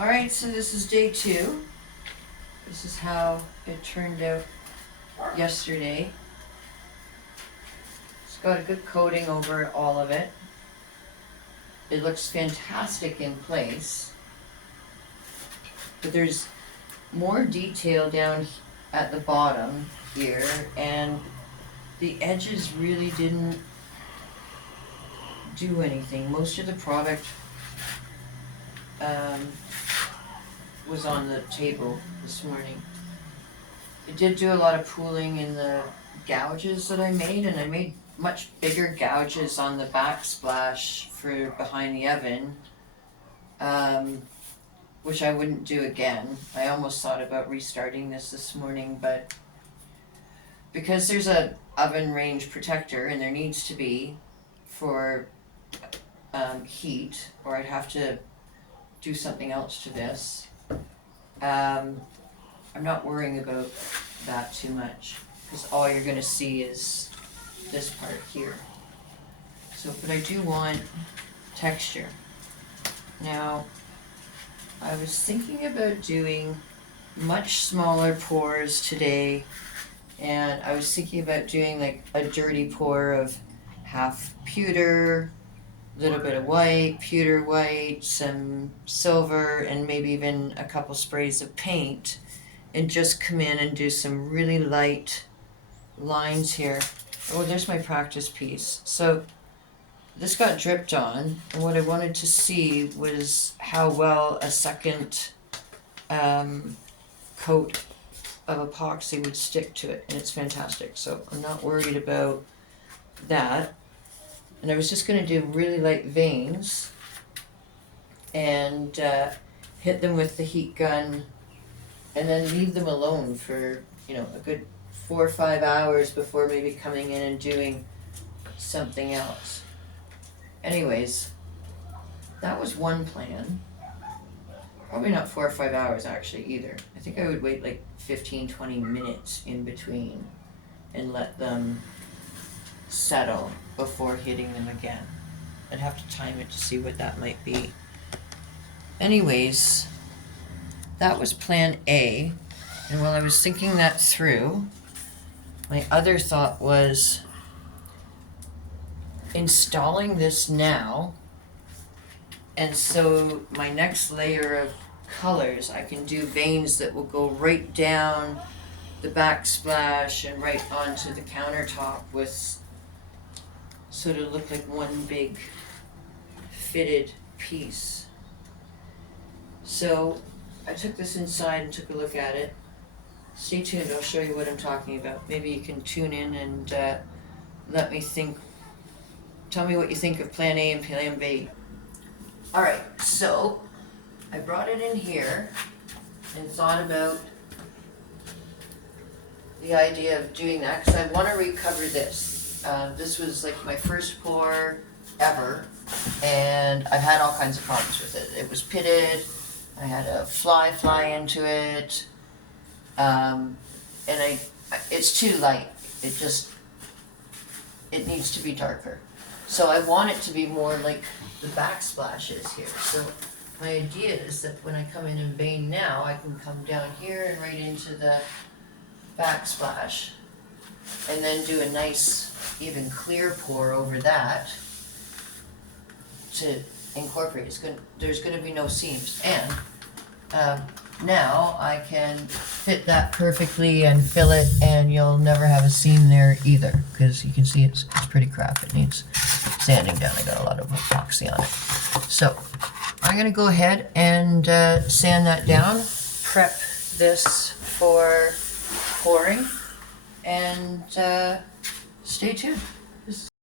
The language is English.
Alright, so this is day 2. This is how it turned out yesterday. It's got a good coating over all of it. It looks fantastic in place. But there's more detail down at the bottom here, and the edges really didn't do anything. Most of the product was on the table this morning. It did do a lot of pooling in the gouges that I made, and I made much bigger gouges on the backsplash for behind the oven, which I wouldn't do again. I almost thought about restarting this morning, but because there's a oven range protector, and there needs to be for heat, or I'd have to do something else to this. I'm not worrying about that too much, because all you're going to see is this part here. So, but I do want texture. Now, I was thinking about doing much smaller pours today, and I was thinking about doing like a dirty pour of half pewter, little bit of white, pewter white, some silver, and maybe even a couple sprays of paint, and just come in and do some really light lines here. Oh, there's my practice piece. So this got dripped on, and what I wanted to see was how well a second coat of epoxy would stick to it, and it's fantastic. So I'm not worried about that. And I was just going to do really light veins and hit them with the heat gun, and then leave them alone for, a good 4 or 5 hours before maybe coming in and doing something else. Anyways, that was one plan. Probably not 4 or 5 hours actually either. I think I would wait like 15-20 minutes in between and let them settle before hitting them again. I'd have to time it to see what that might be. Anyways, that was plan A. And while I was thinking that through, my other thought was installing this now, and so my next layer of colors, I can do veins that will go right down the backsplash and right onto the countertop with sort of look like one big fitted piece. So I took this inside and took a look at it. Stay tuned, I'll show you what I'm talking about. Maybe you can tune in and let me think. Tell me what you think of plan A and plan B. Alright, so I brought it in here and thought about the idea of doing that, because I want to recover this. This was like my first pour ever, and I've had all kinds of problems with it. It was pitted, I had a fly into it, and it's too light. It needs to be darker. So I want it to be more like the backsplash is here. So my idea is that when I come in and vein now, I can come down here and right into the backsplash, and then do a nice even clear pour over that to incorporate. There's going to be no seams, and now I can fit that perfectly and fill it, and you'll never have a seam there either, because you can see it's pretty crap. It needs sanding down. I got a lot of epoxy on it. So I'm going to go ahead and sand that down, prep this for pouring, and stay tuned.